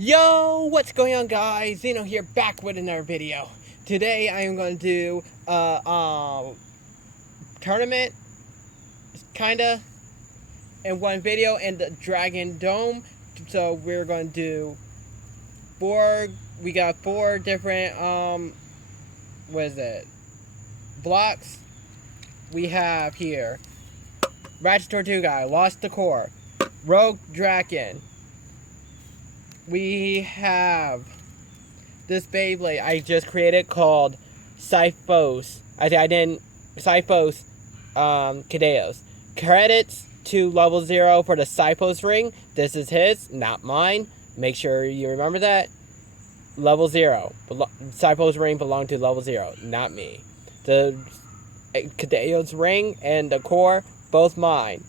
Yo, what's going on, guys? Zeno here, back with another video. Today I am going to do tournament, kinda, in one video in the Dragon Dome. So we're going to do we got four different blocks. We have here Ratchet Tortuga, lost the core, Rogue Dragon. We have this beyblade I just created called Kadeos. Kadeos. Credits to Level 0 for the Cyphos ring. This is his, not mine. Make sure you remember that. Level 0. Cyphos ring belonged to Level 0, not me. The Kadeos ring and the core, both mine.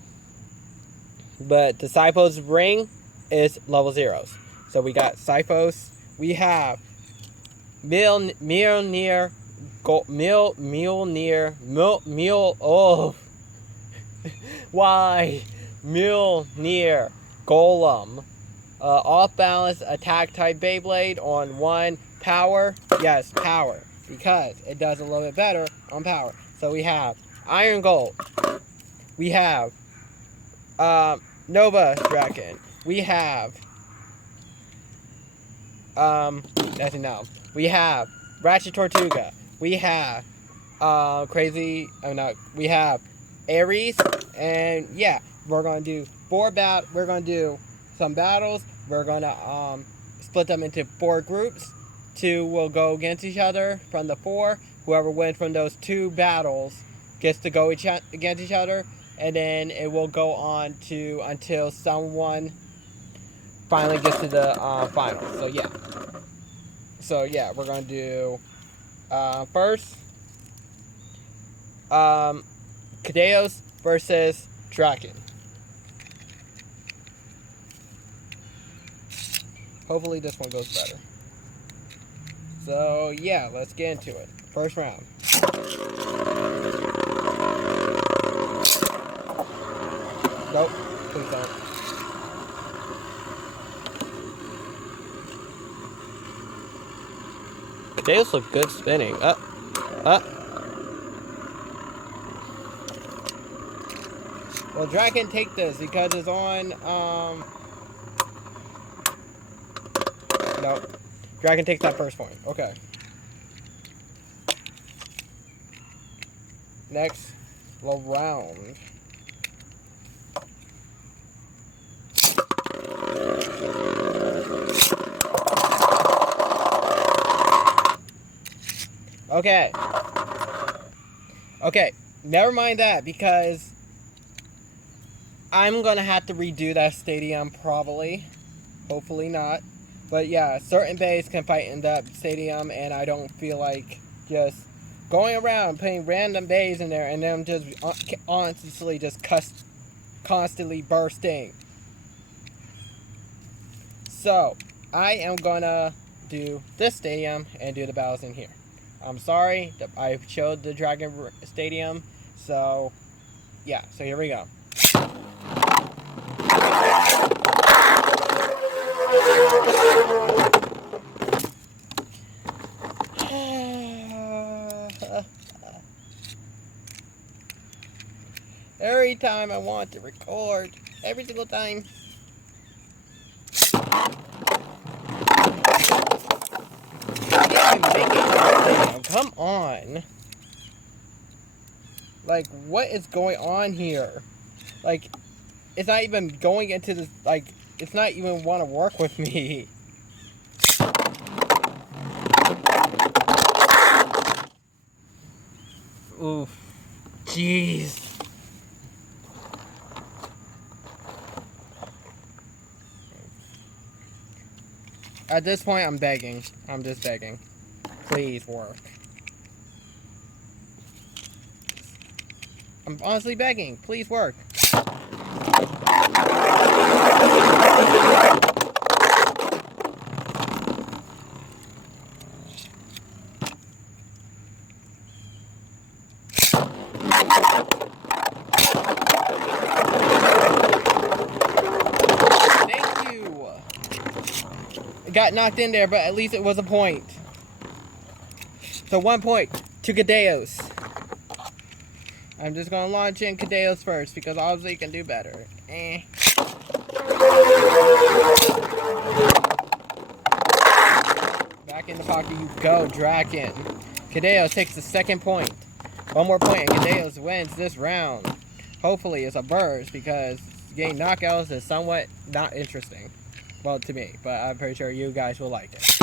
But the Cyphos ring is Level 0's. So we got Cyphos. We have Mjolnir. Why? Mjolnir Golem. Off balance attack type Beyblade on 1 power. Yes, power. Because it does a little bit better on power. So we have Iron Gold. We have Nova Dragon. We have that's enough. We have Ratchet Tortuga. We have we have Aries, and yeah, we're gonna do we're gonna do some battles. We're gonna split them into 4 groups. 2 will go against each other from the 4. Whoever wins from those 2 battles gets to go against each other, and then it will go on to until someone finally gets to the final. So yeah, we're gonna do first Kadeos versus Dragon. Hopefully this one goes better. So yeah, let's get into it. First round. Nope, please don't. Kadeos look good spinning. Well, Dragon take this because it's on, no. Dragon takes that first point. Okay. Next round. Okay, never mind that, because I'm gonna have to redo that stadium probably. Hopefully not. But yeah, certain bays can fight in that stadium, and I don't feel like just going around putting random bays in there and them just honestly just constantly bursting. So, I am gonna do this stadium and do the battles in here. I'm sorry, I showed the Dragon Stadium, so yeah, so here we go. Every time I want to record, every single time. Come on. Like, what is going on here? Like, it's not even going into this, like, it's not even want to work with me. Oof. Jeez. At this point, I'm begging. I'm just begging. Please work. I'm honestly begging. Please work. got knocked in there, but at least it was a point. So 1 point to Kadeos. I'm just gonna launch in Kadeos first because obviously you can do better. Back in the pocket you go, Draken. Kadeos takes the 2nd point. 1 more point and Kadeos wins this round. Hopefully it's a burst because getting knockouts is somewhat not interesting. Well, to me, but I'm pretty sure you guys will like it.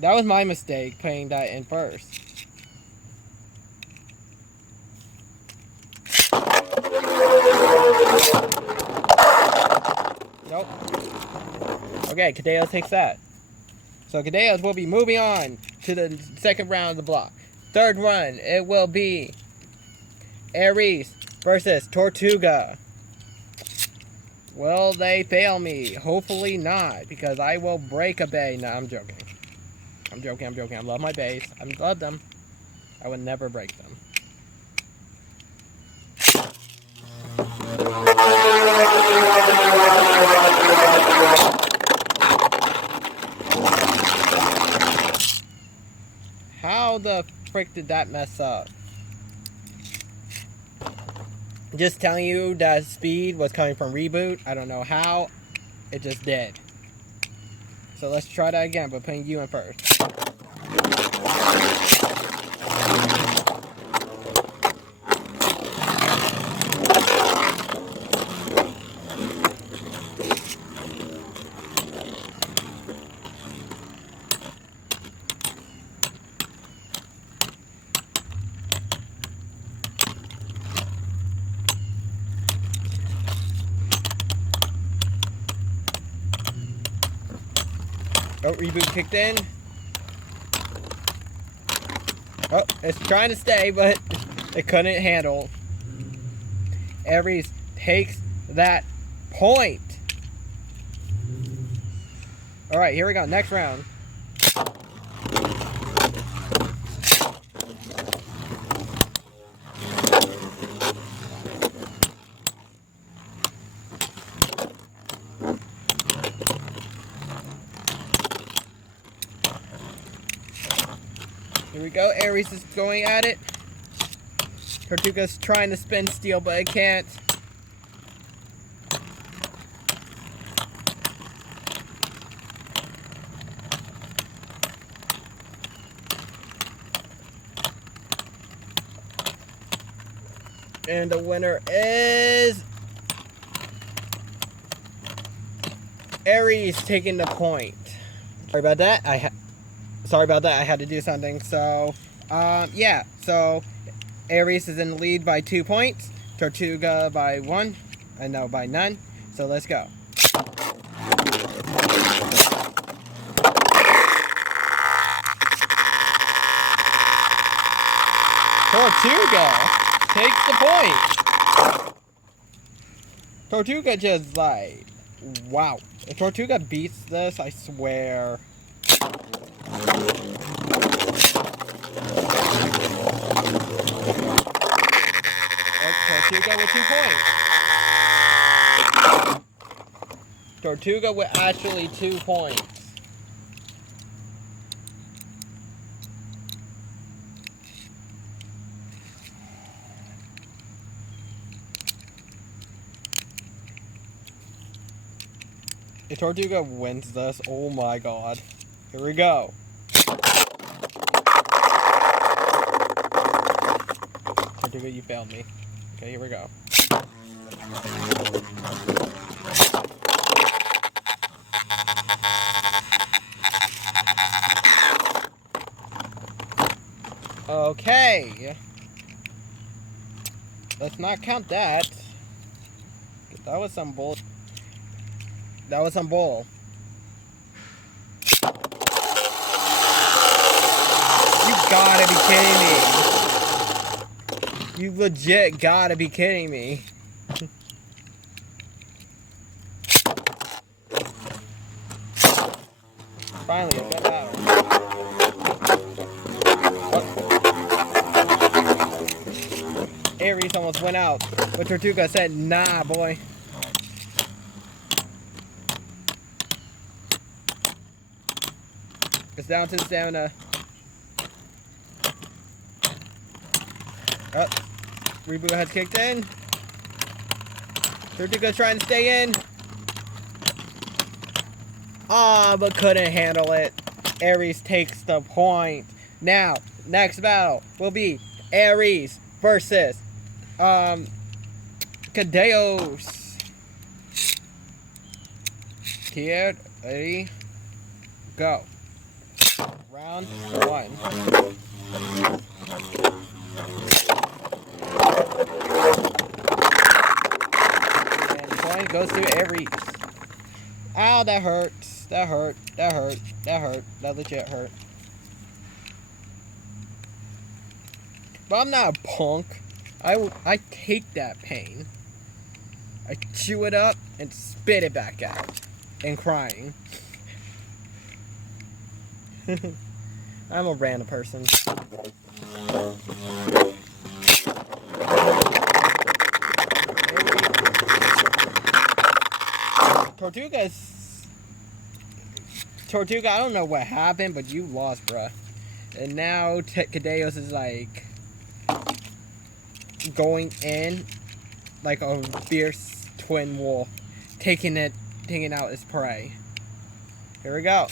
That was my mistake, putting that in first. Nope. Okay, Kadeos takes that. So Kadeos will be moving on to the 2nd round of the block. 3rd run, it will be Aries versus Tortuga. Will they fail me? Hopefully not, because I will break a bay. No, I'm joking. I'm joking. I love my bays. I love them. I would never break them. How the frick did that mess up? Just telling you that speed was coming from reboot. I don't know how. It just did. So let's try that again, but putting you in first. Oh, reboot kicked in. Oh, it's trying to stay, but it couldn't handle. Aries takes that point. Alright, here we go. Next round. Here we go. Aries is going at it. Tortuga's trying to spin steel, but it can't. And the winner is Aries taking the point. Sorry about that. I had to do something. So, yeah. So, Aries is in the lead by 2 points. Tortuga by 1. No, by none. So, let's go. Tortuga takes the point. Tortuga just like, wow. If Tortuga beats this, I swear. Tortuga with 2 points. Tortuga with actually 2 points. If Tortuga wins this, oh my god. Here we go. Tortuga, you failed me. Okay, here we go. Okay. Let's not count that. That was some bull. That was some bull. You gotta be kidding me. You legit gotta be kidding me. Finally, a good battle. Aries almost went out, but Tortuga said, nah, boy. It's down to the stamina. Oh, reboot has kicked in. Tortuga trying to stay in. Ah, but couldn't handle it. Aries takes the point. Now, next battle will be Aries versus Kadeos. Here, ready, go. Round 1. And the point goes to Aries. Ow, that hurts. That hurt. That hurt. That hurt. That legit hurt. But I'm not a punk. I take that pain. I chew it up and spit it back out. And crying. I'm a random person. Tortuga, I don't know what happened, but you lost, bruh. And now Kadeos is like going in like a fierce twin wolf, taking out its prey. Here we go.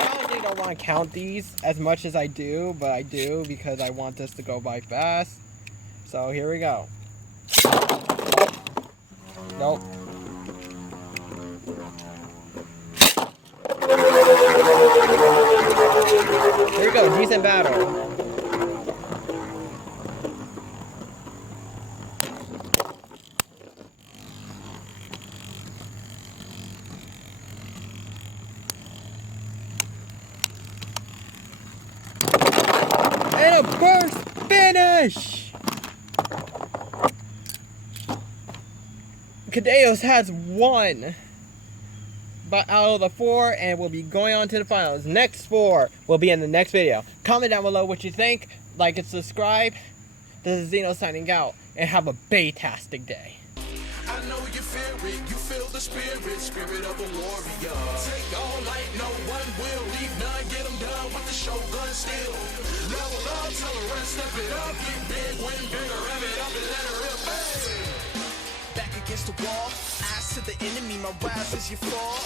I don't want to count these as much as I do, but I do because I want this to go by fast. So here we go. Nope. Here we go, decent battle. And a burst finish! Kadeos has won out of the 4 and will be going on to the finals. Next 4 will be in the next video. Comment down below what you think, like and subscribe. This is Zeno signing out, and have a baytastic day. I know you feel it, you feel the spirit of a warrior. Take all night, no one will leave none, get them done with the shogun steel. Level up, tolerance, step it up, get big, win bigger, rev it up and let it rip. Hey. Back against the wall, eyes to the enemy, my rise is your fall.